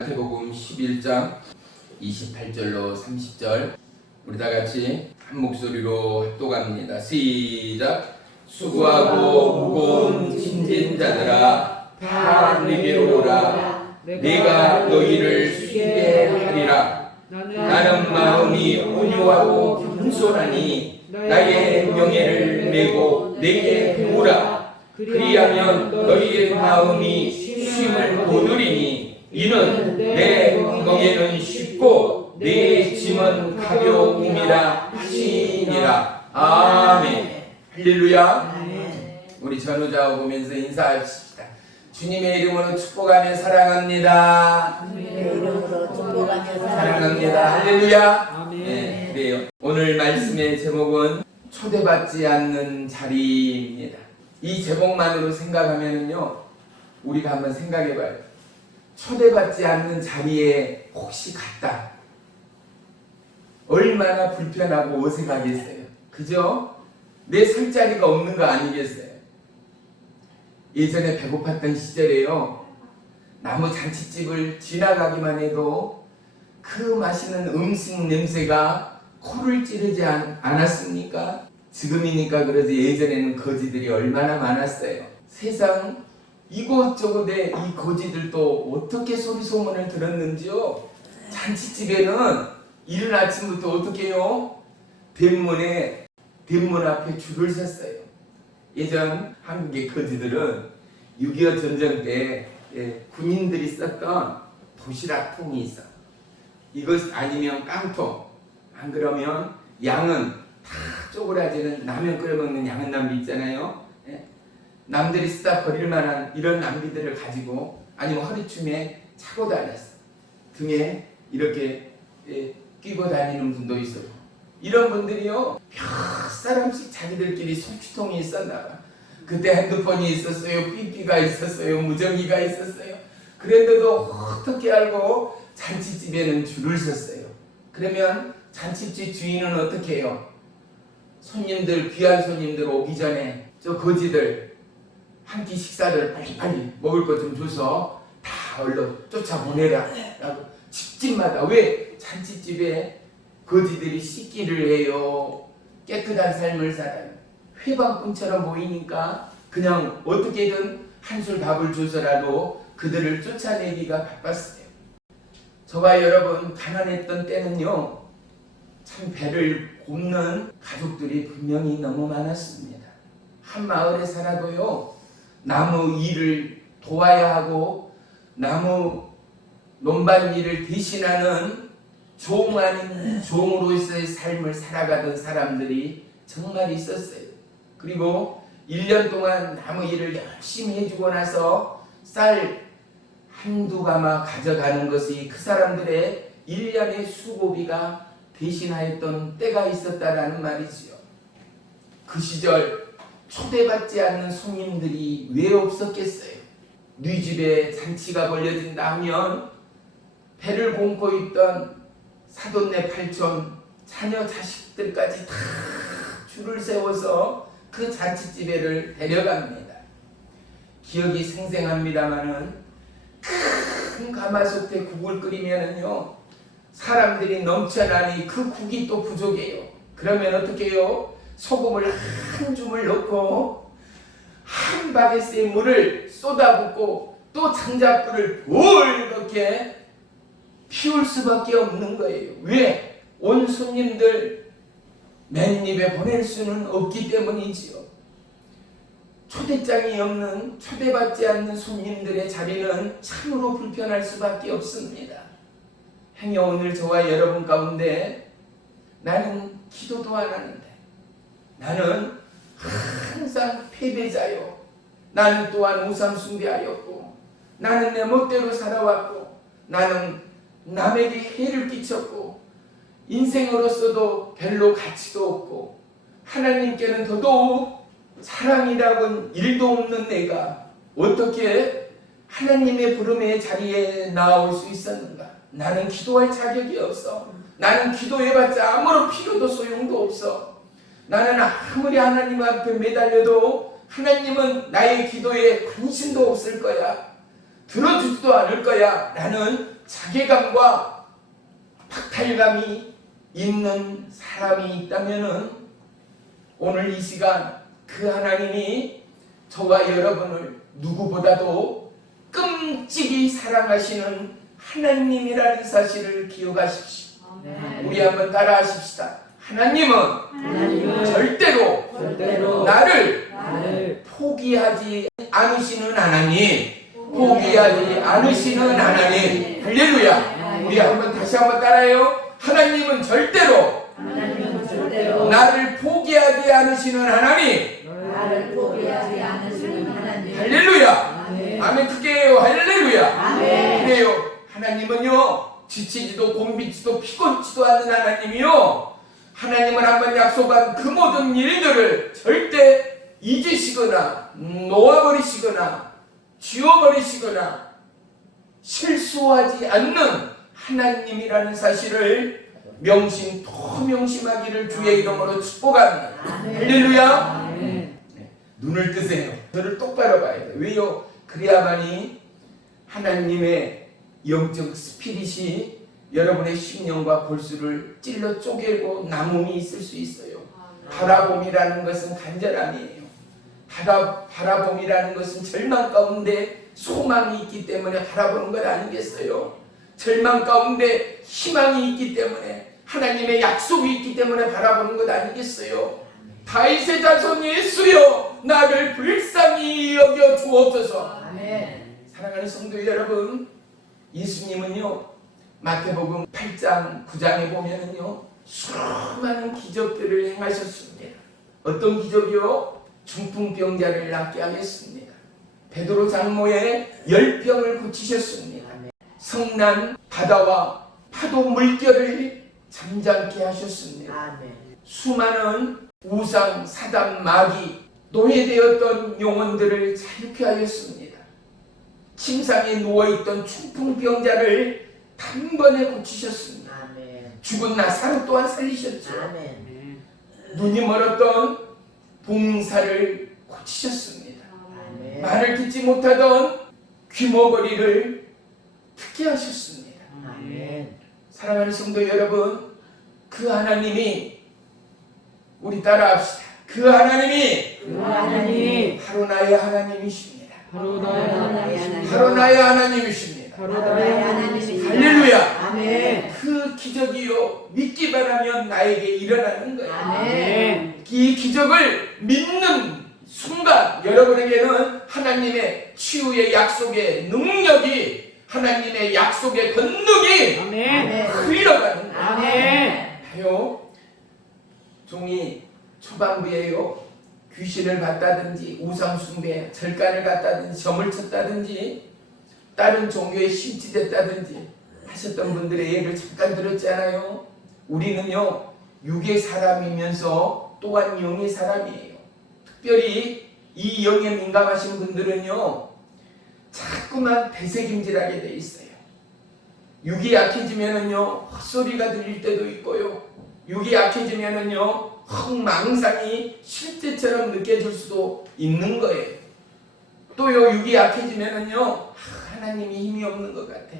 마태복음 11장 28절로 30절 우리 다 같이 한 목소리로 합독합니다. 시작. 수고하고 무거운 짐진 자들아 다 내게로 오라. 내가 너희를 쉬게 하리라. 나는 마음이 온유하고 겸손하니 나의 명예를 메고 내게 배우라. 그리하면 너희의 마음이 쉼을 거두리니 이는 내 엉덩이는 쉽고 내 짐은 가벼움이라 하시니라. 아멘. 할렐루야. 우리 전우자 보면서 인사합시다. 주님의 이름으로 축복하며 사랑합니다. 주님의 이름으로 축복하며 사랑합니다. 할렐루야. 네, 그래요. 오늘 말씀의 제목은 초대받지 않는 자리입니다. 이 제목만으로 생각하면요, 우리가 한번 생각해봐요. 초대받지 않는 자리에 혹시 갔다. 얼마나 불편하고 어색하겠어요. 그죠? 내 설 자리가 없는 거 아니겠어요? 예전에 배고팠던 시절에요, 나무 잔치집을 지나가기만 해도 그 맛있는 음식 냄새가 코를 찌르지 않았습니까? 지금이니까 그러지 예전에는 거지들이 얼마나 많았어요. 세상 이곳저곳에 이 거지들도 어떻게 소리 소문을 들었는지요. 잔치집에는 이른 아침부터 어떻게 해요? 대문 앞에 줄을 섰어요. 예전 한국의 거지들은 6.25 전쟁 때 군인들이 썼던 도시락통이 있어. 이것 아니면 깡통, 안 그러면 양은 다 쪼그라지는 라면 끓여 먹는 양은 남비 있잖아요. 남들이 쓰다 버릴 만한 이런 낭비들을 가지고 아니면 허리춤에 차고 다녔어. 등에 이렇게 끼고 다니는 분도 있어요. 이런 분들이요, 몇 사람씩 자기들끼리 소추통이 있었나 봐. 그때 핸드폰이 있었어요, 삐삐가 있었어요, 무전기가 있었어요. 그런데도 어떻게 알고 잔치집에는 줄을 섰어요. 그러면 잔치집 주인은 어떻게 해요? 손님들, 귀한 손님들 오기 전에 저 거지들 한 끼 식사를 빨리빨리 먹을 것 좀 줘서 다 얼른 쫓아보내라 라고 집집마다. 왜? 잔치집에 거지들이 씻기를 해요. 깨끗한 삶을 살아요. 회방꾼처럼 보이니까 그냥 어떻게든 한술 밥을 줘서라도 그들을 쫓아내기가 바빴어요. 저와 여러분 가난했던 때는요, 참 배를 굽는 가족들이 분명히 너무 많았습니다. 한 마을에 살아도요, 나무 일을 도와야 하고 나무 논밭 일을 대신하는 종 아닌 종으로서의 삶을 살아가던 사람들이 정말 있었어요. 그리고 1년 동안 나무 일을 열심히 해주고 나서 쌀 한두 가마 가져가는 것이 그 사람들의 1년의 수고비가 대신하였던 때가 있었다라는 말이지요. 그 시절 초대받지 않는 손님들이 왜 없었겠어요? 네 집에 잔치가 벌려진다 하면 배를 곰고 있던 사돈네 팔촌, 자녀 자식들까지 다 줄을 세워서 그 잔치집에를 데려갑니다. 기억이 생생합니다마는 큰 가마솥에 국을 끓이면은요, 사람들이 넘쳐나니 그 국이 또 부족해요. 그러면 어떻게 해요? 소금을 한 줌을 넣고 한 바게트의 물을 쏟아붓고 또 장작불을 볼겋게 피울 수밖에 없는 거예요. 왜? 온 손님들 맨입에 보낼 수는 없기 때문이지요. 초대장이 없는, 초대받지 않는 손님들의 자리는 참으로 불편할 수밖에 없습니다. 행여 오늘 저와 여러분 가운데 나는 기도도 안 하는데, 나는 항상 패배자요, 나는 또한 우상숭배하였고, 나는 내 멋대로 살아왔고, 나는 남에게 해를 끼쳤고, 인생으로서도 별로 가치도 없고, 하나님께는 더더욱 사랑이라고는 일도 없는 내가 어떻게 하나님의 부름의 자리에 나올 수 있었는가? 나는 기도할 자격이 없어. 나는 기도해봤자 아무런 필요도 소용도 없어. 나는 아무리 하나님 앞에 매달려도 하나님은 나의 기도에 관심도 없을 거야. 들어주지도 않을 거야. 라는 자괴감과 박탈감이 있는 사람이 있다면은 오늘 이 시간 그 하나님이 저와 여러분을 누구보다도 끔찍이 사랑하시는 하나님이라는 사실을 기억하십시오. 우리 한번 따라하십시다. 하나님은 절대로 나를 포기하지 않으시는 하나님, 포기하지 않으시는 하나님. 할렐루야. 우리 다시 한번 따라해요. 하나님은 절대로 나를 포기하지 않으시는 하나님. 할렐루야. 아멘. 크게 해요. 할렐루야. 그래요. 하나님은요, 지치지도 곤비지도 피곤치도 않는 하나님이요, 하나님은 한번 약속한 그 모든 일들을 절대 잊으시거나 놓아버리시거나 지워버리시거나 실수하지 않는 하나님이라는 사실을 명심하기를 주의 이름으로 축복합니다. 할렐루야. 눈을 뜨세요. 저를 똑바로 봐야 돼요. 왜요? 그래야만이 하나님의 영적 스피릿이 여러분의 심령과 골수를 찔러 쪼개고 남음이 있을 수 있어요. 바라봄이라는 것은 간절함이에요. 바라봄이라는 것은 절망 가운데 소망이 있기 때문에 바라보는 것 아니겠어요? 절망 가운데 희망이 있기 때문에, 하나님의 약속이 있기 때문에 바라보는 것 아니겠어요? 다윗의 자손 예수여, 나를 불쌍히 여겨 주옵소서. 사랑하는 성도 여러분, 예수님은요, 마태복음 8장 9장에 보면은요, 수많은 기적들을 행하셨습니다. 어떤 기적이요? 중풍병자를 낫게 하셨습니다. 베드로 장모의 열병을 고치셨습니다. 성난 바다와 파도 물결을 잠잠케 하셨습니다. 수많은 우상, 사단, 마귀, 노예되었던 영혼들을 자유케 하였습니다. 침상에 누워있던 중풍병자를 단번에 고치셨습니다. 죽은 나사로 또한 살리셨죠. 눈이 멀었던 봉사를 고치셨습니다. 말을 듣지 못하던 귀머거리를 듣게 하셨습니다. 사랑하는 성도 여러분, 그 하나님이, 우리 따라합시다. 그 하나님이 바로 나의 하나님이십니다. 바로 나의 하나님이십니다. 할렐루야. 그 기적이요, 믿기만 하면 나에게 일어나는 거예요. 이 기적을 믿는 순간 여러분에게는 하나님의 치유의 약속의 능력이, 하나님의 약속의 권능이 흘러가는 거예요. 종이 초반부에요, 귀신을 봤다든지 우상숭배, 절간을 갔다든지 점을 쳤다든지 다른 종교에 심취됐다든지 하셨던 분들의 예를 잠깐 들었잖아요. 우리는요, 육의 사람이면서 또한 영의 사람이에요. 특별히 이 영에 민감하신 분들은요, 자꾸만 배색임질하게 돼 있어요. 육이 약해지면은요, 헛소리가 들릴 때도 있고요, 육이 약해지면은요, 헛망상이 실제처럼 느껴질 수도 있는 거예요. 또요, 육이 약해지면은요, 하나님이 힘이 없는 것 같아.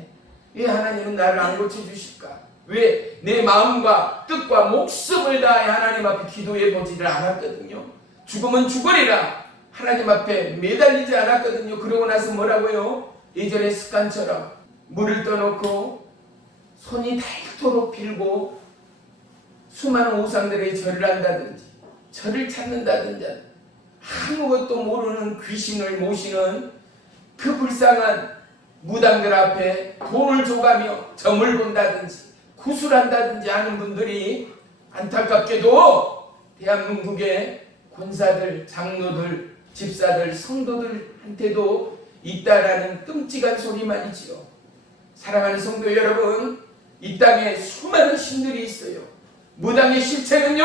왜 하나님은 나를 안 고쳐주실까? 왜 내 마음과 뜻과 목숨을 다해 하나님 앞에 기도해 보지를 않았거든요. 죽으면 죽으리라 하나님 앞에 매달리지 않았거든요. 그러고 나서 뭐라고요? 예전의 습관처럼 물을 떠놓고 손이 닳도록 빌고 수많은 우상들의 절을 한다든지 절을 찾는다든지 아무것도 모르는 귀신을 모시는 그 불쌍한 무당들 앞에 돈을 줘가며 점을 본다든지 구술한다든지 하는 분들이 안타깝게도 대한민국의 권사들, 장로들, 집사들, 성도들한테도 있다라는 끔찍한 소리 말이지요. 사랑하는 성도 여러분, 이 땅에 수많은 신들이 있어요. 무당의 실체는요,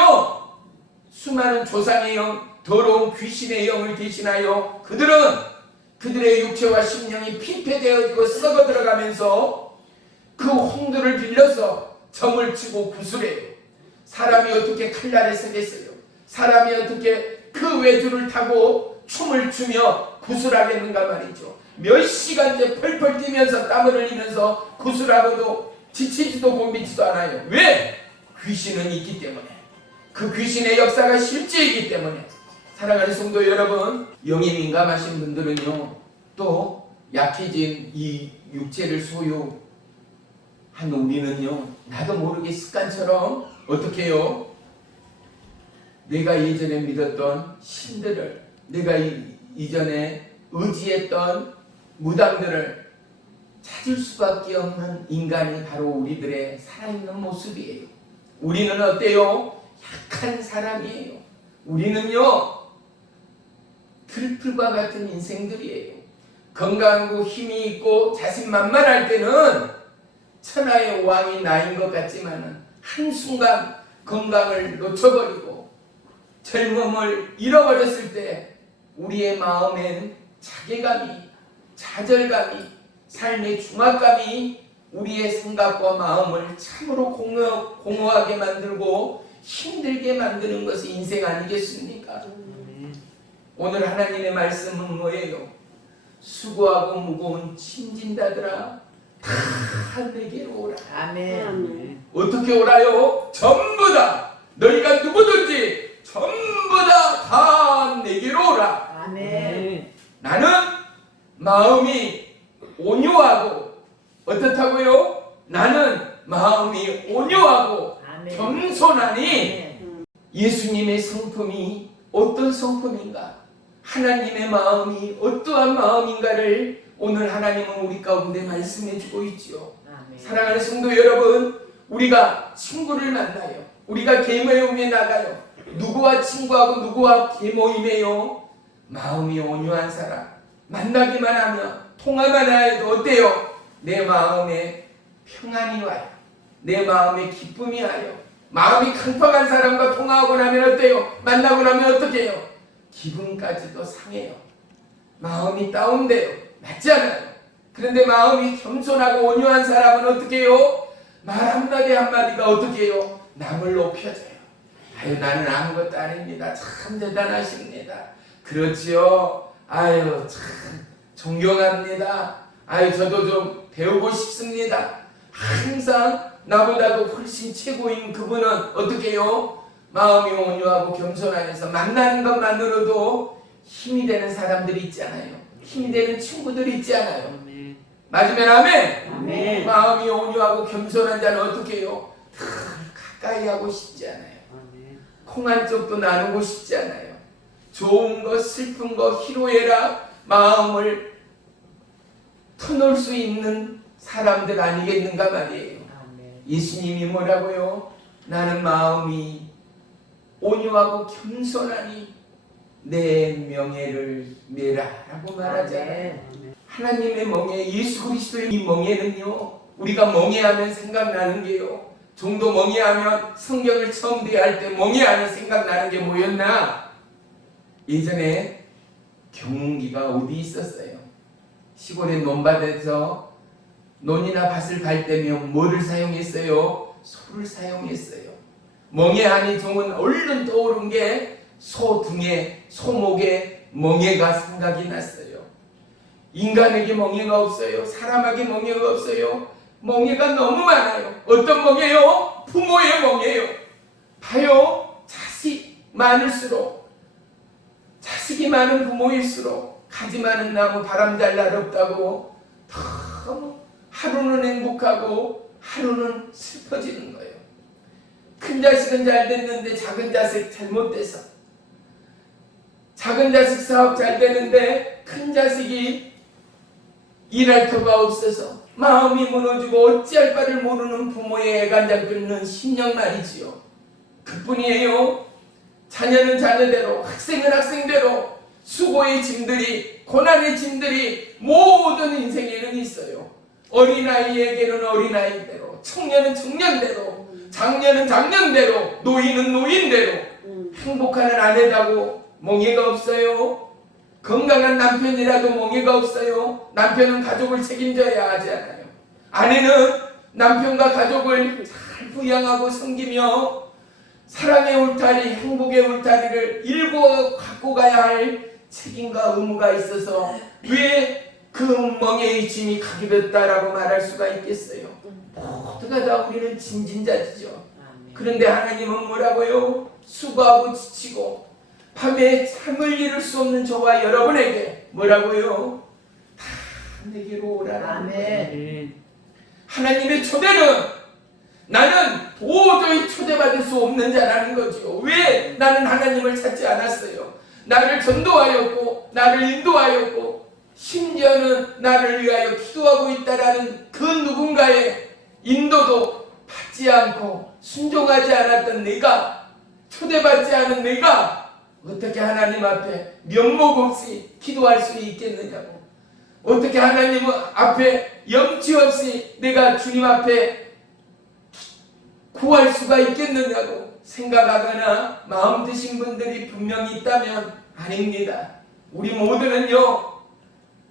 수많은 조상의 영, 더러운 귀신의 영을 대신하여 그들은 그들의 육체와 심령이 피폐되어지고 썩어 들어가면서 그 홍도를 빌려서 점을 치고 구술해요. 사람이 어떻게 칼날에 서겠어요? 사람이 어떻게 그 외주를 타고 춤을 추며 구술하겠는가 말이죠. 몇 시간째 펄펄 뛰면서 땀을 흘리면서 구슬하고도 지치지도 곤비지도 않아요. 왜? 귀신은 있기 때문에. 그 귀신의 역사가 실제이기 때문에. 사랑하는 성도 여러분, 영에 민감하신 분들은요, 또 약해진 이 육체를 소유한 우리는요, 나도 모르게 습관처럼 어떻게 해요? 내가 예전에 믿었던 신들을, 내가 이전에 의지했던 무당들을 찾을 수밖에 없는 인간이 바로 우리들의 살아있는 모습이에요. 우리는 어때요? 약한 사람이에요. 우리는요, 들풀과 같은 인생들이에요. 건강하고 힘이 있고 자신만만할 때는 천하의 왕이 나인 것 같지만은 한순간 건강을 놓쳐버리고 젊음을 잃어버렸을 때 우리의 마음엔 자괴감이, 좌절감이, 삶의 중압감이 우리의 생각과 마음을 참으로 공허하게 만들고 힘들게 만드는 것이 인생 아니겠습니까? 오늘 하나님의 말씀은 뭐예요? 수고하고 무거운 짐진다들아 다 내게로 오라. 아멘. 어떻게 오라요? 전부 다, 너희가 누구든지 전부 다 내게로 오라. 아멘. 나는 마음이 온유하고 어떻다고요? 나는 마음이 온유하고 아멘. 겸손하니. 예수님의 성품이 어떤 성품인가? 하나님의 마음이 어떠한 마음인가를 오늘 하나님은 우리 가운데 말씀해 주고 있죠. 아멘. 사랑하는 성도 여러분, 우리가 친구를 만나요. 우리가 계모임에 나가요. 누구와 친구하고 누구와 계모임에요? 마음이 온유한 사람 만나기만 하면, 통화만 해도 어때요? 내 마음에 평안이 와요. 내 마음에 기쁨이 와요. 마음이 강팍한 사람과 통화하고 나면 어때요? 만나고 나면 어떻게 해요? 기분까지도 상해요. 마음이 다운돼요. 맞지 않아요? 그런데 마음이 겸손하고 온유한 사람은 어떻게 해요? 말 한마디 한마디가 어떻게 해요? 남을 높여줘요. 아유, 나는 아무것도 아닙니다. 참 대단하십니다. 그렇지요? 아유, 참 존경합니다. 아유, 저도 좀 배우고 싶습니다. 항상 나보다도 훨씬 최고인 그분은 어떻게 해요? 마음이 온유하고 겸손하면서 만나는 것만으로도 힘이 되는 사람들이 있잖아요. 힘이 되는 친구들이 있잖아요. 맞으면 아멘. 아멘. 마음이 온유하고 겸손한 자는 어떻게 해요? 가까이 하고 싶지 않아요. 콩 한 쪽도 나누고 싶지 않아요. 좋은 거, 슬픈 거, 희로애락 마음을 터놓을 수 있는 사람들 아니겠는가 말이에요. 예수님이 뭐라고요? 나는 마음이 온유하고 겸손하니 내 명예를 내라 라고 말하잖아요. 하나님의 멍에, 예수 그리스도의 이 멍에는요, 우리가 멍에하면 생각나는 게요, 정도 멍에하면 성경을 처음 대할 때 멍에하면 생각나는 게 뭐였나? 예전에 경운기가 어디 있었어요? 시골의 논밭에서 논이나 밭을 갈 때면 뭐를 사용했어요? 소를 사용했어요. 멍에하니 종은 얼른 떠오른 게 소 등에, 소목에 멍에가 생각이 났어요. 인간에게 멍에가 없어요. 사람에게 멍에가 없어요. 멍에가 너무 많아요. 어떤 멍에요? 부모의 멍에요. 봐요. 자식이 많은 부모일수록 가지 많은 나무 바람 잘 날 없다고 너무 하루는 행복하고 하루는 슬퍼지는 거예요. 큰 자식은 잘 됐는데 작은 자식 잘못돼서, 작은 자식 사업 잘 되는데 큰 자식이 일할 터가 없어서 마음이 무너지고 어찌할 바를 모르는 부모의 애간장 끓는 심령 말이지요. 그뿐이에요. 자녀는 자녀대로, 학생은 학생대로 수고의 짐들이, 고난의 짐들이 모든 인생에는 있어요. 어린아이에게는 어린아이대로, 청년은 청년대로, 장년은 장년대로, 노인은 노인대로. 행복하는 아내라고 멍에가 없어요. 건강한 남편이라도 멍에가 없어요. 남편은 가족을 책임져야 하지 않아요. 아내는 남편과 가족을 잘 부양하고 섬기며 사랑의 울타리, 행복의 울타리를 일고 갖고 가야 할 책임과 의무가 있어서 왜 그 멍에의 짐이 가볍다라고 말할 수가 있겠어요? 모두가 다 우리는 짐진자지죠. 그런데 하나님은 뭐라고요? 수고하고 지치고 밤에 잠을 이룰 수 없는 저와 여러분에게 뭐라고요? 다 내게로 오라라는 거예요. 하나님의 초대는 나는 도저히 초대받을 수 없는 자라는 거죠. 왜 나는 하나님을 찾지 않았어요? 나를 전도하였고 나를 인도하였고 심지어는 나를 위하여 기도하고 있다라는 그 누군가의 인도도 받지 않고 순종하지 않았던 내가, 초대받지 않은 내가 어떻게 하나님 앞에 면목 없이 기도할 수 있겠느냐고, 어떻게 하나님 앞에 염치 없이 내가 주님 앞에 구할 수가 있겠느냐고 생각하거나 마음 드신 분들이 분명히 있다면 아닙니다. 우리 모두는요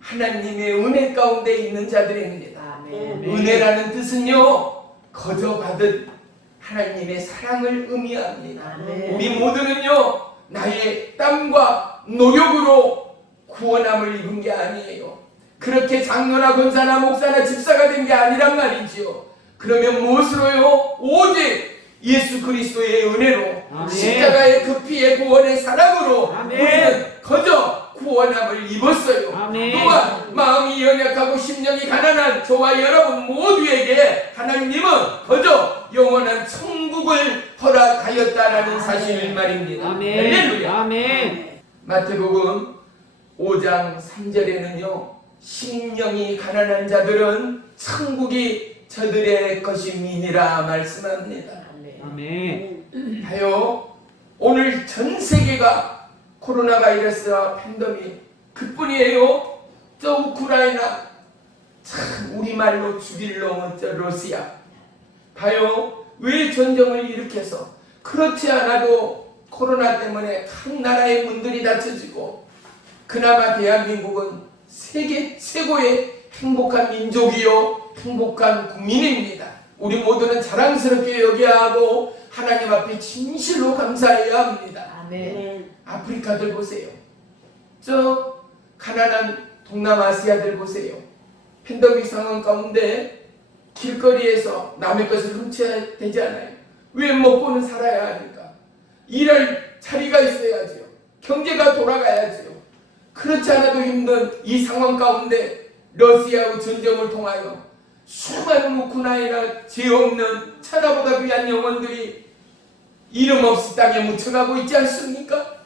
하나님의 은혜 가운데 있는 자들입니다. 은혜라는 뜻은요 거저 받은 하나님의 사랑을 의미합니다. 우리 모두는요 나의 땀과 노력으로 구원함을 입은 게 아니에요. 그렇게 장로나 권사나 목사나 집사가 된 게 아니란 말이지요. 그러면 무엇으로요? 오직 예수 그리스도의 은혜로, 십자가의 그 피의 구원의 사랑으로 우리는 거저 구원함을 입었어요. 또한 마음이 연약하고 심령이 가난한 저와 여러분 모두에게 하나님은 거저 영원한 천국을 허락하였다라는 사실을 말입니다. 할렐루야. 마태복음 5장 3절에는요 심령이 가난한 자들은 천국이 저들의 것임이니라 말씀합니다. 하여 오늘 전 세계가 코로나 바이러스와 팬데믹 그뿐이에요. 저 우크라이나, 참 우리말로 죽일 놈은 저 러시아. 봐요. 왜 전쟁을 일으켜서 그렇지 않아도 코로나 때문에 각 나라의 문들이 닫혀지고 그나마 대한민국은 세계 최고의 행복한 민족이요 행복한 국민입니다. 우리 모두는 자랑스럽게 여겨야 하고 하나님 앞에 진실로 감사해야 합니다. 아프리카들 보세요. 저 가난한 동남아시아들 보세요. 팬데믹 상황 가운데 길거리에서 남의 것을 훔쳐야 되지 않아요? 왜 먹고는 살아야 하니까? 일할 자리가 있어야지요. 경제가 돌아가야지요. 그렇지 않아도 힘든 이 상황 가운데 러시아의 전쟁을 통하여 수많은 우크라이나 죄 없는 천하보다 귀한 영혼들이 이름 없이 땅에 묻혀가고 있지 않습니까?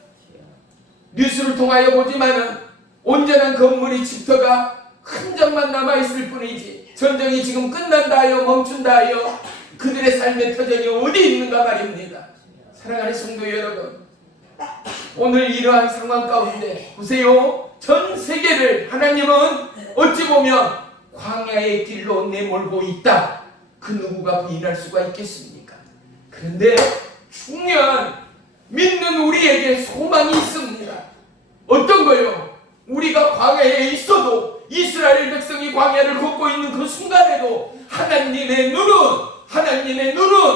뉴스를 통하여 보지만은 온전한 건물이 집터가 흔적만 남아있을 뿐이지 전쟁이 지금 끝난다 하여 멈춘다 하여 그들의 삶의 터전이 어디 있는가 말입니다. 사랑하는 성도 여러분, 오늘 이러한 상황 가운데 보세요. 전 세계를 하나님은 어찌 보면 광야의 길로 내몰고 있다. 그 누구가 부인할 수가 있겠습니까? 그런데 중요한 믿는 우리에게 소망이 있습니다. 어떤 거요? 우리가 광야에 있어도 이스라엘 백성이 광야를 걷고 있는 그 순간에도 하나님의 눈은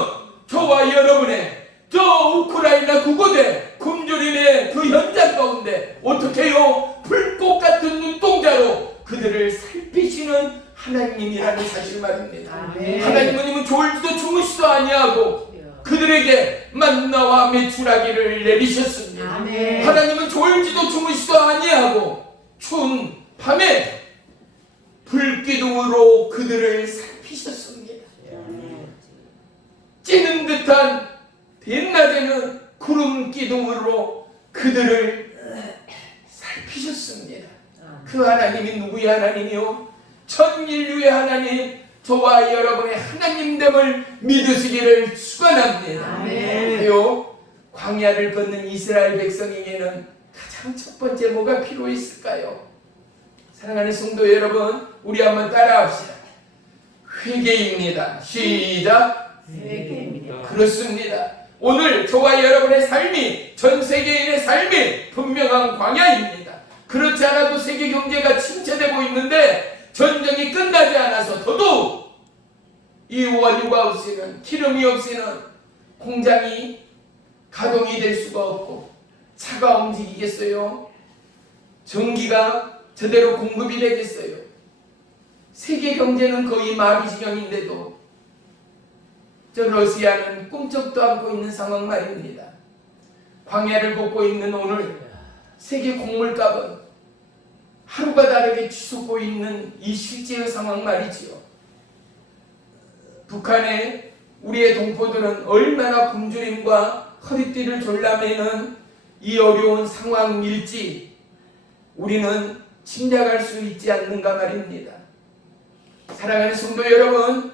저와 여러분의 저 우크라이나 그곳에 굶주림의 그 현장 가운데 어떻게 해요? 불꽃 같은 눈동자로 그들을 살피시는 하나님이라는 사실 말입니다. 하나님은 졸지도 주무시도 아니하고 그들에게 만나와 메추라기를 내리셨습니다. 하나님은 졸지도 주무시도 아니하고 추운 밤에 불기둥으로 그들을 살피셨습니다. 찌는 듯한 대낮에는 구름 기둥으로 그들을 살피셨습니다. 그 하나님이 누구의 하나님이요? 전 인류의 하나님, 저와 여러분의 하나님됨을 믿으시기를 축원합니다. 그리고 광야를 걷는 이스라엘 백성에게는 가장 첫 번째 뭐가 필요했을까요? 사랑하는 성도 여러분, 우리 한번 따라합시다. 회개입니다. 시작. 회개입니다. 그렇습니다. 오늘 저와 여러분의 삶이, 전 세계인의 삶이 분명한 광야입니다. 그렇지 않아도 세계 경제가 침체되고 있는데 전쟁이 끝나지 않아서 더더욱 이 원유가 없이는, 기름이 없이는 공장이 가동이 될 수가 없고 차가 움직이겠어요? 전기가 제대로 공급이 되겠어요? 세계 경제는 거의 마비 지경인데도 저 러시아는 꿈쩍도 않고 있는 상황 말입니다. 광야를 걷고 있는 오늘 세계 곡물값은 하루가 다르게 치솟고 있는 이 실제의 상황 말이지요. 북한의 우리의 동포들은 얼마나 굶주림과 허리띠를 졸라매는 이 어려운 상황일지 우리는 짐작할 수 있지 않는가 말입니다. 사랑하는 성도 여러분,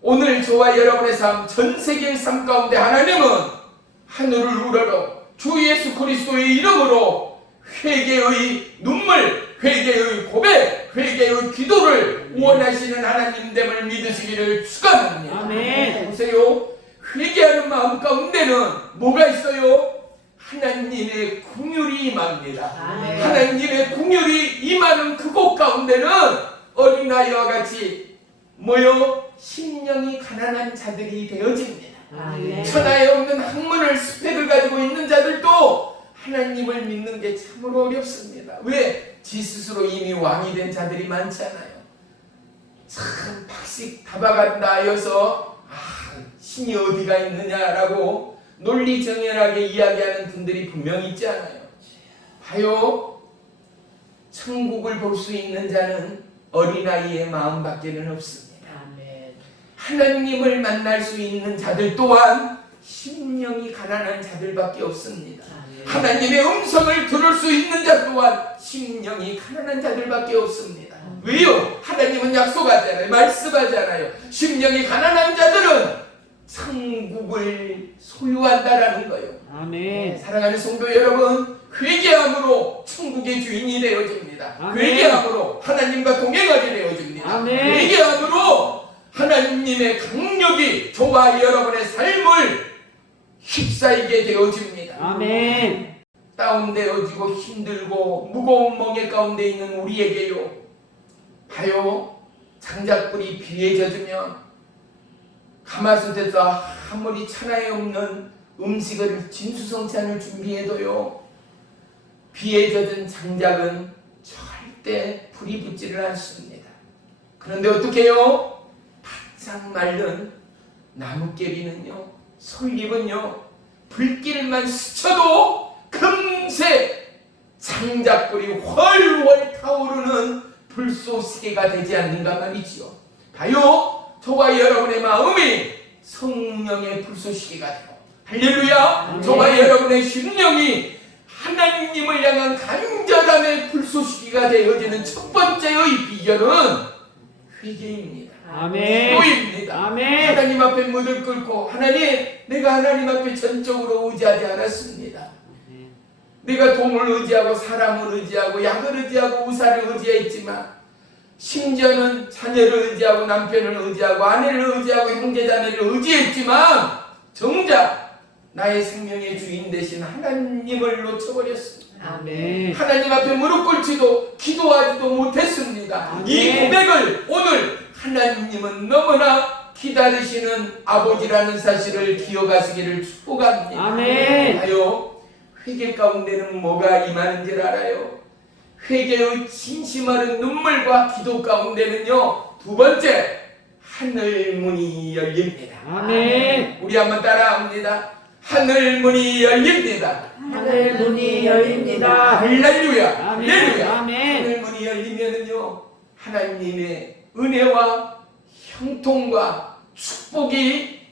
오늘 저와 여러분의 삶, 전 세계의 삶 가운데 하나님은 하늘을 우러러 주 예수 그리스도의 이름으로 회개의 눈물, 회개의 고백, 회개의 기도를 원하시는 하나님됨을 믿으시기를 축원합니다. 아멘. 보세요. 회개하는 마음 가운데는 뭐가 있어요? 하나님의 긍휼이 임합니다. 아멘. 하나님의 긍휼이 임하는 그곳 가운데는 어린아이와 같이 뭐요? 심령이 가난한 자들이 되어집니다. 아멘. 천하에 없는 학문을 스펙을 가지고 있는 자들도 하나님을 믿는 게 참으로 어렵습니다. 왜? 지 스스로 이미 왕이 된 자들이 많잖아요. 참 박식 다박한다 하여서 신이 어디가 있느냐라고 논리정연하게 이야기하는 분들이 분명히 있지 않아요. 봐요. 천국을 볼 수 있는 자는 어린아이의 마음밖에는 없습니다. 하나님을 만날 수 있는 자들 또한 심령이 가난한 자들밖에 없습니다. 하나님의 음성을 들을 수 있는 자 또한 심령이 가난한 자들밖에 없습니다. 왜요? 하나님은 약속하잖아요. 말씀하잖아요. 심령이 가난한 자들은 천국을 소유한다라는 거예요. 아멘. 사랑하는 성도 여러분, 회개함으로 천국의 주인이 되어집니다. 아멘. 회개함으로 하나님과 동행하게 되어집니다. 아멘. 회개함으로 하나님의 강력이 저와 여러분의 삶을 휩싸이게 되어집니다. 아멘. 다운되어지고 힘들고 무거운 멍에 가운데 있는 우리에게요, 봐요. 장작불이 비에 젖으면 가마솥에서 아무리 천하에 없는 음식을 진수성찬을 준비해도요, 비에 젖은 장작은 절대 불이 붙지를 않습니다. 그런데 어떻게 해요? 바짝 마른 나뭇잎이는요, 솔잎은요, 불길만 스쳐도 금세 장작불이 훨훨 타오르는 불쏘시개가 되지 않는가 말이지요. 봐요. 저와 여러분의 마음이 성령의 불쏘시개가 되고, 할렐루야. 저와 여러분의 심령이 하나님을 향한 간절함의 불쏘시개가 되어지는 첫 번째의 비결은 회개입니다. 아멘. 기도입니다. 아멘. 하나님 앞에 무릎 꿇고, 하나님, 내가 하나님 앞에 전적으로 의지하지 않았습니다. 내가 돈을 의지하고 사람을 의지하고 약을 의지하고 의사를 의지했지만, 심지어는 자녀를 의지하고 남편을 의지하고 아내를 의지하고 형제자매를 의지했지만 정작 나의 생명의 주인 되신 하나님을 놓쳐버렸습니다. 아멘. 하나님 앞에 무릎 꿇지도 기도하지도 못했습니다. 아멘. 이 고백을 오늘 하나님은 너무나 기다리시는 아버지라는 사실을 기억하시기를 축복합니다. 아멘. 하여 회개 가운데는 뭐가 임하는지 알아요? 회개의 진심 어린 눈물과 기도 가운데는요, 두 번째, 하늘 문이 열립니다. 아멘. 우리 한번 따라합니다. 하늘 문이 열립니다. 하늘 문이 열립니다. 할렐루야. 아멘. 할렐루야. 아멘. 하늘 문이 열리면은요, 하나님의 은혜와 형통과 축복이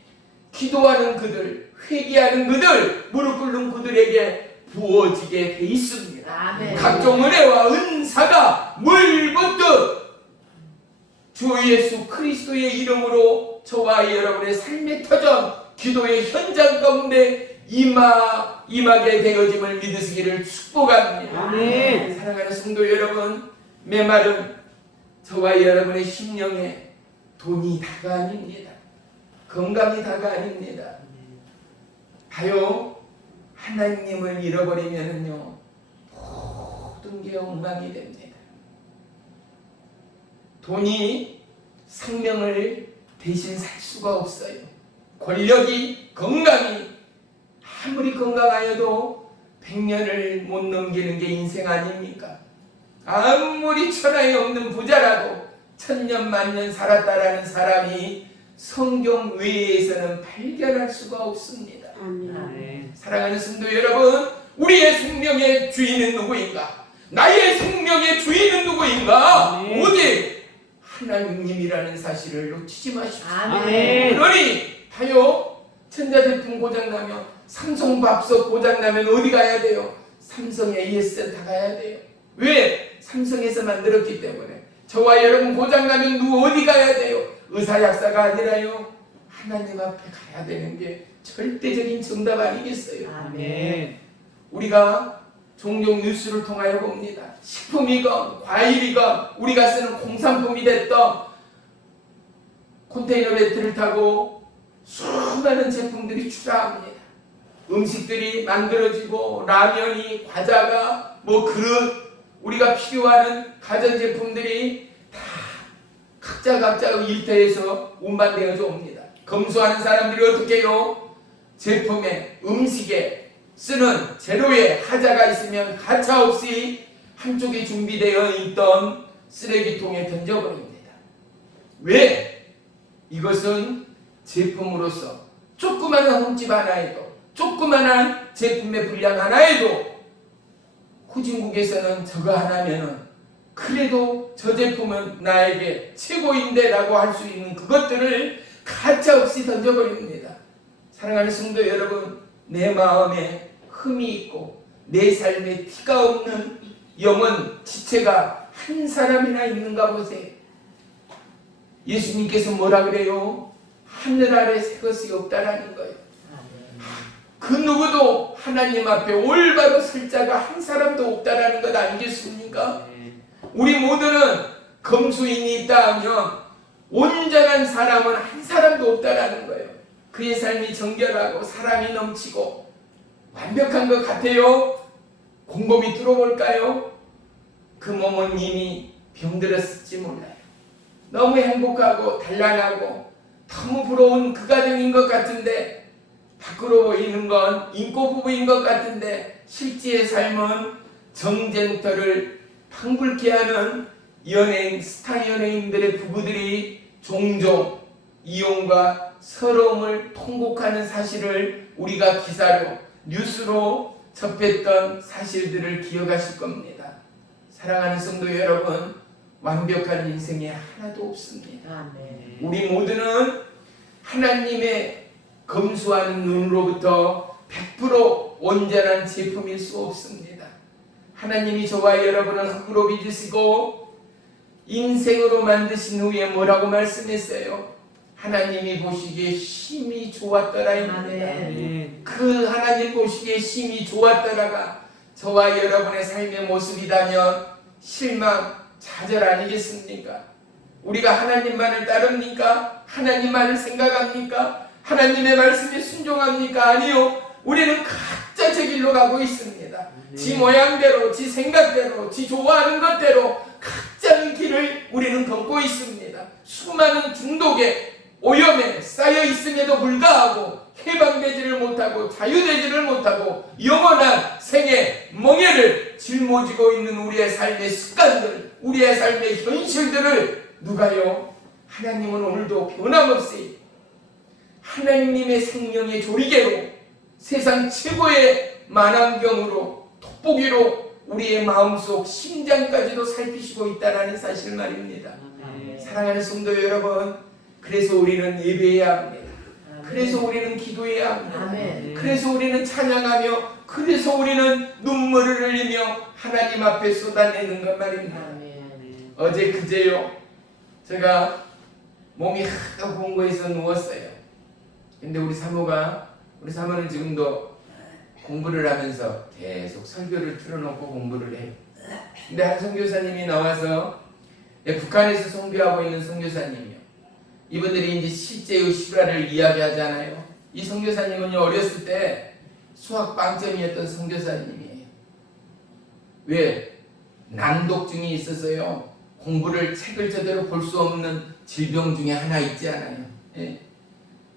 기도하는 그들, 회개하는 그들, 무릎 꿇는 그들에게 부어지게 돼 있습니다. 아멘. 각종 은혜와 은사가 물붓듯 주 예수 그리스도의 이름으로 저와 여러분의 삶의 터전, 기도의 현장 가운데 임하게 되어짐을 믿으시기를 축복합니다. 아멘. 사랑하는 성도 여러분, 메마른 저와 여러분의 심령에 돈이 다가 아닙니다. 건강이 다가 아닙니다. 봐요. 하나님을 잃어버리면은요, 모든 게 엉망이 됩니다. 돈이 생명을 대신 살 수가 없어요. 권력이, 건강이 아무리 건강하여도 100년을 못 넘기는 게 인생 아닙니까? 아무리 천하에 없는 부자라도 천년 만년 살았다라는 사람이 성경 외에서는 발견할 수가 없습니다. 아멘. 사랑하는 성도 여러분, 우리의 생명의 주인은 누구인가? 나의 생명의 주인은 누구인가? 아멘. 오직 하나님이라는 사실을 놓치지 마십시오. 아멘. 그러니 봐요, 전자제품 고장나면, 삼성밥솥 고장나면 어디 가야 돼요? 삼성 AS센터 가야 돼요. 왜? 삼성에서 만들었기 때문에. 저와 여러분 고장나면 누구 어디 가야 돼요? 의사약사가 아니라요, 하나님 앞에 가야 되는 게 절대적인 정답 아니겠어요? 아멘. 우리가 종종 뉴스를 통하여 봅니다. 식품이건 과일이건 우리가 쓰는 공산품이 됐던 컨테이너 배트를 타고 수많은 제품들이 출하합니다. 음식들이 만들어지고 라면이, 과자가, 뭐 그릇, 우리가 필요하는 가전제품들이 다 각자 일터에서 운반되어져 옵니다. 검수하는 사람들이 어떻게 해요? 제품에, 음식에 쓰는 재료에 하자가 있으면 가차없이 한쪽에 준비되어 있던 쓰레기통에 던져버립니다. 왜? 이것은 제품으로서 조그마한 홈집 하나에도, 조그마한 제품의 분량 하나에도 후진국에서는 저거 하나면은 그래도 저 제품은 나에게 최고인데 라고 할 수 있는 그것들을 가차없이 던져버립니다. 사랑하는 성도 여러분, 내 마음에 흠이 있고 내 삶에 티가 없는 영혼 지체가 한 사람이나 있는가 보세요. 예수님께서 뭐라 그래요? 하늘 아래 새 것이 없다라는 거예요. 그 누구도 하나님 앞에 올바로 설 자가 한 사람도 없다라는 것 아니겠습니까? 우리 모두는 검수인이 있다 하면 온전한 사람은 한 사람도 없다라는 거예요. 그의 삶이 정결하고 사랑이 넘치고 완벽한 것 같아요? 곰곰이 뚫어볼까요? 그 몸은 이미 병들었을지 몰라요. 너무 행복하고 단란하고 너무 부러운 그 가정인 것 같은데, 밖으로 보이는 건 인고 부부인 것 같은데 실제의 삶은 정쟁터를 방불케 하는 연예인, 스타 연예인들의 부부들이 종종 이혼과 서러움을 통곡하는 사실을 우리가 기사로, 뉴스로 접했던 사실들을 기억하실 겁니다. 사랑하는 성도 여러분, 완벽한 인생에 하나도 없습니다. 우리 모두는 하나님의 검수하는 눈으로부터 100% 온전한 제품일 수 없습니다. 하나님이 저와 여러분을 흙으로 빚으시고 인생으로 만드신 후에 뭐라고 말씀했어요? 하나님이 보시기에 심히 좋았더라입니다. 그 하나님 보시기에 심히 좋았더라가 저와 여러분의 삶의 모습이라면 실망, 좌절 아니겠습니까? 우리가 하나님만을 따릅니까? 하나님만을 생각합니까? 하나님의 말씀에 순종합니까? 아니요. 우리는 각자 제 길로 가고 있습니다. 지 모양대로, 지 생각대로, 지 좋아하는 것대로 각자의 길을 우리는 걷고 있습니다. 수많은 중독에, 오염에 쌓여 있음에도 불구하고 해방되지를 못하고 자유되지를 못하고 영원한 생의 멍에를 짊어지고 있는 우리의 삶의 습관들, 우리의 삶의 현실들을 누가요? 하나님은 오늘도 변함없이 하나님의 생명의 조리개로 세상 최고의 만왕경으로 돋보기로 우리의 마음속 심장까지도 살피시고 있다는 사실 말입니다. 사랑하는 성도 여러분, 그래서 우리는 예배해야 합니다. 그래서 우리는 기도해야 합니다. 그래서 우리는 찬양하며, 그래서 우리는 눈물을 흘리며 하나님 앞에 쏟아내는 것 말입니다. 어제 그제요, 제가 몸이 하도 공부해서 누웠어요. 근데 우리 사모는 지금도 공부를 하면서 계속 설교를 틀어놓고 공부를 해요. 근데 한 선교사님이 나와서, 북한에서 선교하고 있는 선교사님이요, 이분들이 이제 실제의 실화를 이야기하잖아요. 이 선교사님은 어렸을 때 수학 빵점이었던 선교사님이에요. 왜? 난독증이 있어서요, 공부를, 책을 제대로 볼 수 없는 질병 중에 하나 있지 않아요. 예?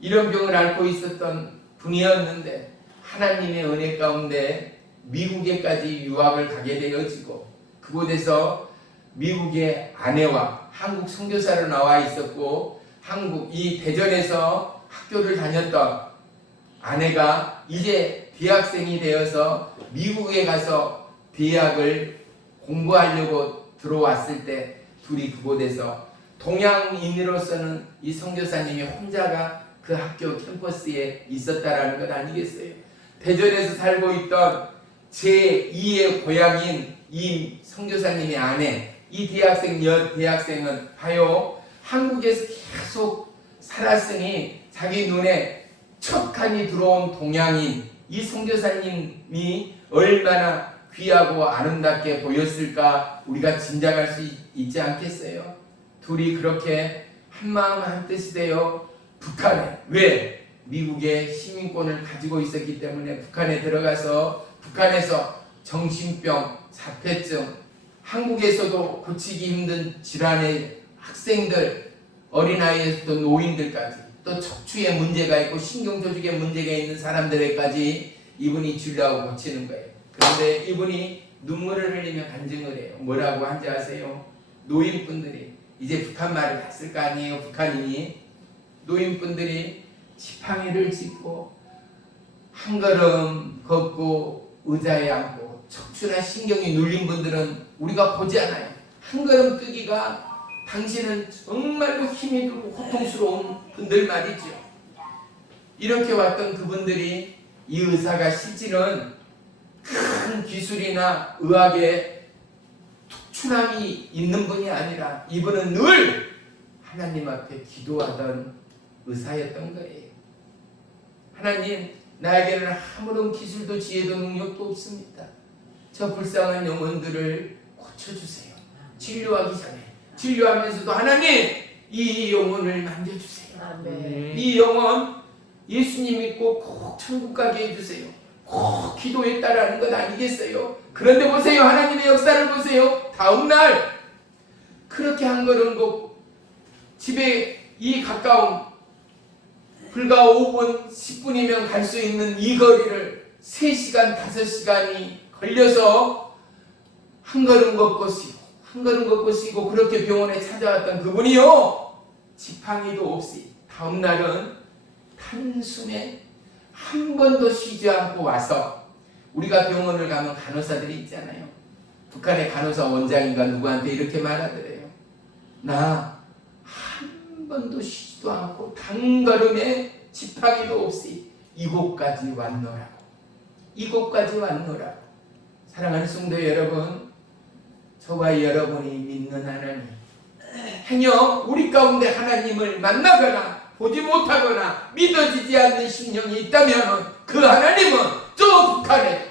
이런 병을 앓고 있었던 분이었는데 하나님의 은혜 가운데 미국에까지 유학을 가게 되어지고 그곳에서 미국의 아내와 한국 선교사로 나와 있었고 한국 이 대전에서 학교를 다녔던 아내가 이제 대학생이 되어서 미국에 가서 대학을 공부하려고 들어왔을 때 둘이 그곳에서 동양인으로서는 이 선교사님이 혼자가 그 학교 캠퍼스에 있었다라는 것 아니겠어요? 대전에서 살고 있던 제2의 고향인 이 선교사님의 아내, 이 대학생은 봐요. 한국에서 계속 살았으니 자기 눈에 척하니 들어온 동양인 이 선교사님이 얼마나 귀하고 아름답게 보였을까 우리가 짐작할 수 있지 않겠어요? 둘이 그렇게 한마음 한뜻이 되어 북한에, 왜? 미국의 시민권을 가지고 있었기 때문에 북한에 들어가서 북한에서 정신병, 자폐증, 한국에서도 고치기 힘든 질환의 학생들, 어린아이에서도 노인들까지 또 척추에 문제가 있고 신경조직에 문제가 있는 사람들에까지 이분이 치료하고 고치는 거예요. 그런데 이분이 눈물을 흘리며 간증을 해요. 뭐라고 한지 아세요? 노인분들이 이제 북한 말을 다 쓸 거 아니에요. 북한인이 노인분들이 지팡이를 짚고 한 걸음 걷고 의자에 앉고 척추나 신경이 눌린 분들은 우리가 보지 않아요. 한 걸음 뜨기가 당신은 정말로 힘이 들고 고통스러운 분들 말이죠. 이렇게 왔던 그분들이 이 의사가 실질은 큰 기술이나 의학에 특출함이 있는 분이 아니라 이분은 늘 하나님 앞에 기도하던 의사였던 거예요. 하나님, 나에게는 아무런 기술도 지혜도 능력도 없습니다. 저 불쌍한 영혼들을 고쳐주세요. 치료하기 전에 치료하면서도 하나님 이 영혼을 만져주세요. 아멘. 이 영혼 예수님 믿고 꼭 천국 가게 해주세요. 꼭 기도했다라는 것 아니겠어요? 그런데 보세요. 하나님의 역사를 보세요. 다음날 그렇게 한 걸음 걷고 집에 이 가까운 불과 5분 10분이면 갈 수 있는 이 거리를 3시간 5시간이 걸려서 한 걸음 걷고 쉬고 한 걸음 걷고 쉬고 그렇게 병원에 찾아왔던 그분이요, 지팡이도 없이 다음날은 단숨에 한 번도 쉬지 않고 와서, 우리가 병원을 가면 간호사들이 있잖아요. 북한의 간호사 원장인가 누구한테 이렇게 말하더래요. 나 한 번도 쉬지도 않고 단걸음에 지팡이도 없이 이곳까지 왔노라고. 이곳까지 왔노라고. 사랑하는 성도 여러분, 저와 여러분이 믿는 하나님, 행여 우리 가운데 하나님을 만나거나 보지 못하거나 믿어지지 않는 심령이 있다면 그 하나님은 저 북한에도,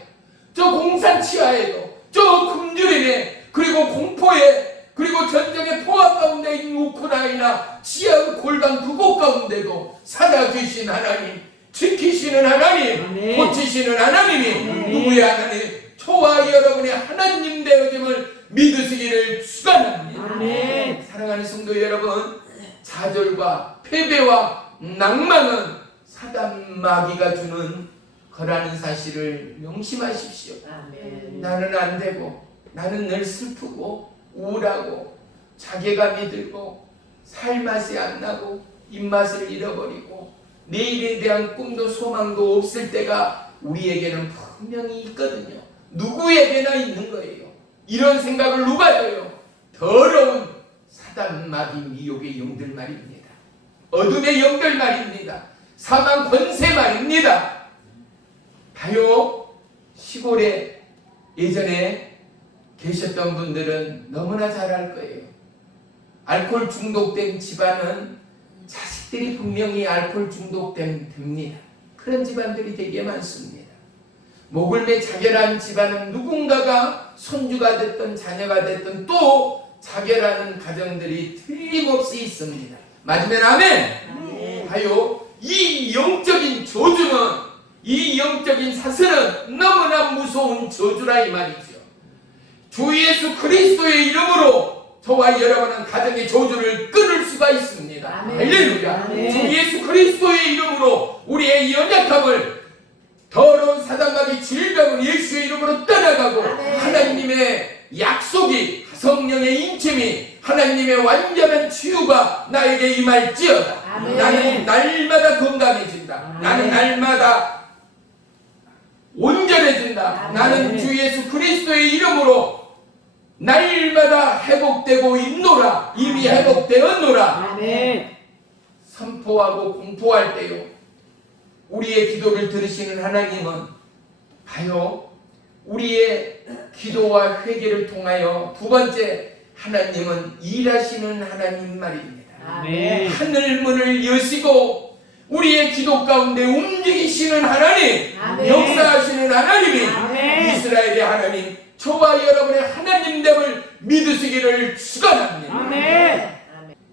저 공산 치하에도, 저 굶주림에, 그리고 공포에, 그리고 전쟁의 포화 가운데 있는 우크라이나 지하 골방 그곳 가운데도 살아계신 하나님, 지키시는 하나님, 아멘. 고치시는 하나님이 아멘. 누구의 하나님? 저와 여러분의 하나님 되어짐을 믿으시기를 축원합니다. 아멘. 사랑하는 성도 여러분, 좌절과 패배와 낭만은 사단 마귀가 주는 거라는 사실을 명심하십시오. 아멘. 나는 안 되고, 나는 늘 슬프고 우울하고 자괴감이 들고 살맛이 안 나고 입맛을 잃어버리고 내일에 대한 꿈도 소망도 없을 때가 우리에게는 분명히 있거든요. 누구에게나 있는 거예요. 이런 생각을 누가 줘요? 더러운 사단 마귀 미혹의 영들 말입니다. 어둠의 영들 말입니다. 사망 권세 말입니다. 봐요. 시골에 예전에 계셨던 분들은 너무나 잘 알 거예요. 알코올 중독된 집안은 자식들이 분명히 알코올 중독됩니다. 그런 집안들이 되게 많습니다. 목을 매 자결한 집안은 누군가가 손주가 됐든 자녀가 됐든 또 자결하는 가정들이 틀림없이 있습니다. 맞으면 아멘. 봐요. 이 영적인 저주는, 이 영적인 사슬은 너무나 무서운 저주라 이 말이죠. 주 예수 그리스도의 이름으로 저와 여러분은 가정의 저주를 끊을 수가 있습니다. 아멘. 할렐루야. 아멘. 주 예수 그리스도의 이름으로 우리의 연약함을, 더러운 사단마귀 질병은 예수의 이름으로 떠나가고 아멘. 하나님의 약속이 성령의 인침이 하나님의 완전한 치유가 나에게 임할지어다. 아멘. 나는 날마다 건강해진다. 아멘. 나는 날마다 온전해진다. 아멘. 나는 주 예수 그리스도의 이름으로 날마다 회복되고 있노라. 이미 회복되었노라. 아멘. 선포하고 공포할 때요, 우리의 기도를 들으시는 하나님은 봐요, 우리의 기도와 회개를 통하여 두 번째, 하나님은 일하시는 하나님 말입니다. 아멘. 하늘 문을 여시고 우리의 기도 가운데 움직이시는 하나님, 아멘. 역사하시는 하나님이 아멘. 이스라엘의 하나님, 저와 여러분의 하나님됨을 믿으시기를 축원합니다. 아멘.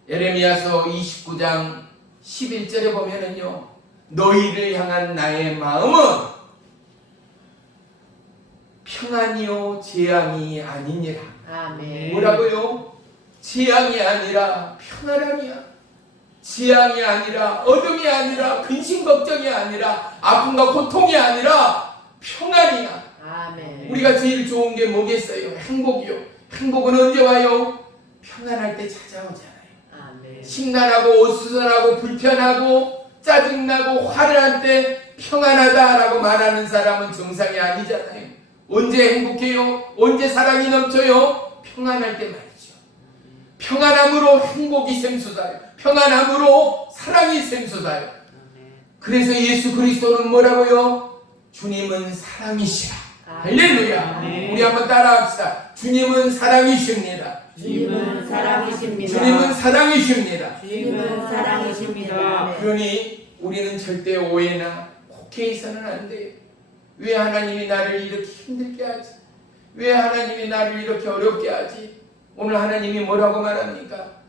예레미야서 29장 11절에 보면은요, 너희를 향한 나의 마음은 평안이요 재앙이 아니니라. 아멘. 뭐라고요? 재앙이 아니라 평안함이야. 재앙이 아니라 어둠이 아니라 근심 걱정이 아니라 아픔과 고통이 아니라 평안이야. 아멘. 우리가 제일 좋은 게 뭐겠어요? 행복이요. 행복은 언제 와요? 평안할 때 찾아오잖아요. 아멘. 심란하고 어수선하고 불편하고 짜증나고 화를 할 때 평안하다라고 말하는 사람은 정상이 아니잖아요. 언제 행복해요? 언제 사랑이 넘쳐요? 평안할 때 말이죠. 평안함으로 행복이 샘솟아요. 평안함으로 사랑이 샘솟아요. 그래서 예수 그리스도는 뭐라고요? 주님은 사랑이시라. 할렐루야. 아멘. 우리 한번 따라합시다. 주님은 사랑이십니다. 주님은 사랑이십니다. 주님은 사랑이십니다. 주님은 사랑이십니다. 그러니 우리는 절대 오해나 혹해서는 안 돼요. 왜 하나님이 나를 이렇게 힘들게 하지? 왜 하나님이 나를 이렇게 어렵게 하지? 오늘 하나님이 뭐라고 말합니까?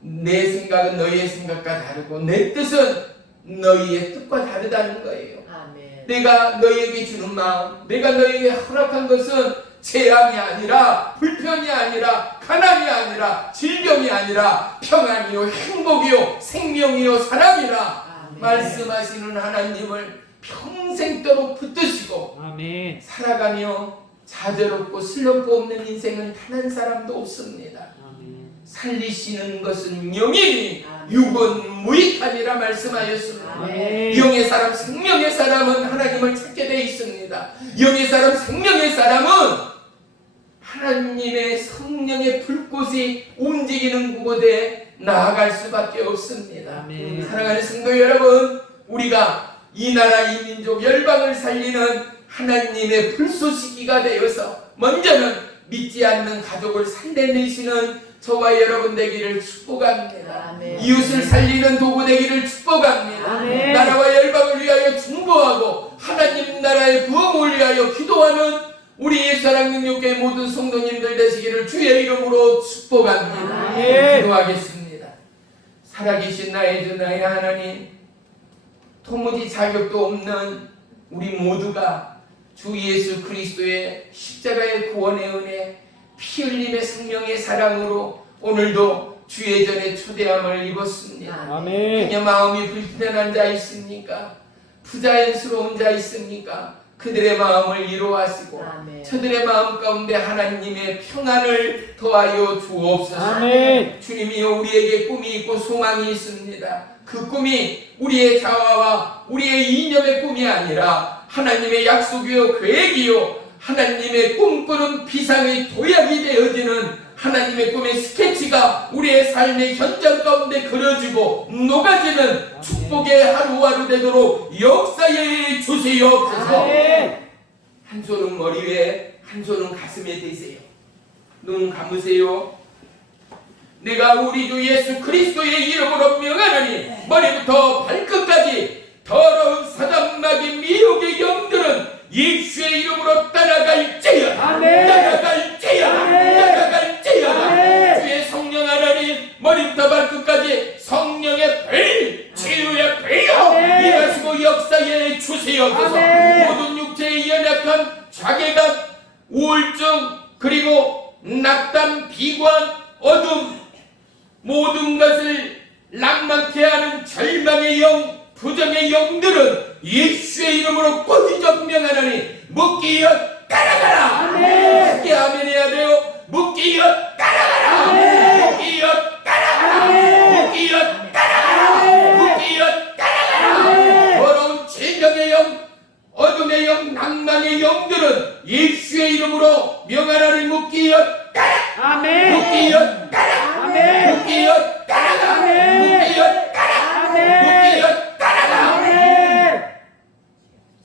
내 생각은 너희의 생각과 다르고 내 뜻은 너희의 뜻과 다르다는 거예요. 아멘. 내가 너희에게 주는 마음, 내가 너희에게 허락한 것은 재앙이 아니라 불편이 아니라 가난이 아니라 질병이 아니라 평안이요 행복이요 생명이요 사랑이라. 아멘. 말씀하시는 하나님을 평생도록 붙드시고 아멘. 살아가며 좌절없고 슬럼프 없는 인생은 단 한 사람도 없습니다. 아멘. 살리시는 것은 영이니 아멘. 육은 무익하니라 말씀하였습니다. 아멘. 영의 사람, 생명의 사람은 하나님을 찾게 되어 있습니다. 영의 사람, 생명의 사람은 하나님의 성령의 불꽃이 움직이는 곳에 나아갈 수밖에 없습니다. 아멘. 사랑하는 성도 여러분, 우리가 이 나라 이 민족 열방을 살리는 하나님의 불쏘시기가 되어서 먼저는 믿지 않는 가족을 살려내시는 저와 여러분 되기를 축복합니다. 아멘. 이웃을 살리는 도구 되기를 축복합니다. 아멘. 나라와 열방을 위하여 중보하고 하나님 나라의 부흥을 위하여 기도하는 우리 사랑능력교회 모든 성도님들 되시기를 주의 이름으로 축복합니다. 아멘. 기도하겠습니다. 살아계신 나의 주 나의 하나님, 도무지 자격도 없는 우리 모두가 주 예수 그리스도의 십자가의 구원의 은혜, 피 흘림의 생명의 사랑으로 오늘도 주의 전에 초대함을 입었습니다. 아멘. 그냥 마음이 불편한 자 있습니까? 부자연스러운 자 있습니까? 그들의 마음을 위로하시고 아멘. 저들의 마음 가운데 하나님의 평안을 더하여 주옵소서. 아멘. 주님이여, 우리에게 꿈이 있고 소망이 있습니다. 그 꿈이 우리의 자아와 우리의 이념의 꿈이 아니라 하나님의 약속이요 계획이요 하나님의 꿈꾸는 비상의 도약이 되어지는 하나님의 꿈의 스케치가 우리의 삶의 현장 가운데 그려지고 녹아지는 축복의 하루하루 되도록 역사해 주시옵소서. 아멘. 한 손은 머리 위에, 한 손은 가슴에 대세요. 눈 감으세요. 내가 우리 주 예수 그리스도의 이름으로 명하노니 머리부터 발끝까지 더러운 사단마귀 미혹의 영들은 예수의 이름으로 따라갈지어다. 아멘. 따라갈지어다. 아멘. 따라갈지어다. 아멘. 주의 성령 하나님, 머리부터 발끝까지 성령의 불, 치유의 불로 아멘. 일하시고 역사에 주시옵소서. 아멘. 모든 육체의 연약함, 자괴감, 우울증, 그리고 낙담, 비관, 어둠, 모든 것을 낭만케 하는 절망의 영, 부정의 영들은 예수의 이름으로 꼬지적 명하노니 묶이어 깔아가라. 아멘. 크게 아멘 해야 돼요. 묶이엇 깔아가라. 묶이엇 깔아가라. 묶이엇 깔아가라. 묶이엇 깔아가라. 더러운 질병의 영, 어둠의 영, 낭만의 영들은 예수의 이름으로 명하나니 묶이엇 깔아. 아멘. 묶이엇 깔아. 아멘. 묶이엇 깔아가. 묶이엇 깔아. 묶이엇 깔아가. 아멘.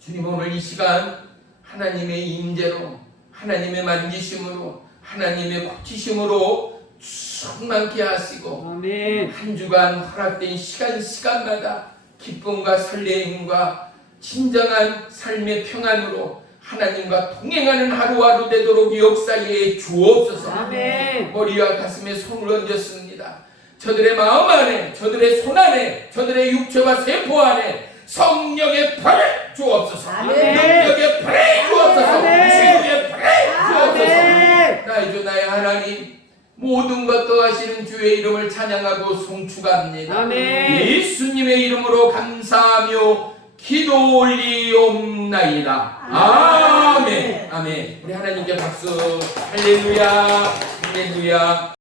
주님, 오늘 이 시간 하나님의 임재로, 하나님의 만지심으로, 하나님의 고치심으로 충만케 하시고 아멘. 한 주간 허락된 시간마다 기쁨과 설레임과 진정한 삶의 평안으로 하나님과 동행하는 하루하루 되도록 역사에 주옵소서. 아멘. 머리와 가슴에 손을 얹었습니다. 저들의 마음 안에, 저들의 손 안에, 저들의 육체와 세포 안에 성령의 불을 주옵소서. 아멘. 능력의 불을 주옵소서. 아멘. 치유의 불을 주옵소서. 아멘. 나의 주 나의 하나님, 모든 것 더하시는 주의 이름을 찬양하고 송축합니다. 아멘. 예수님의 이름으로 감사하며 기도 올리옵나이다. 아멘. 아멘. 우리 하나님께 박수. 할렐루야. 할렐루야.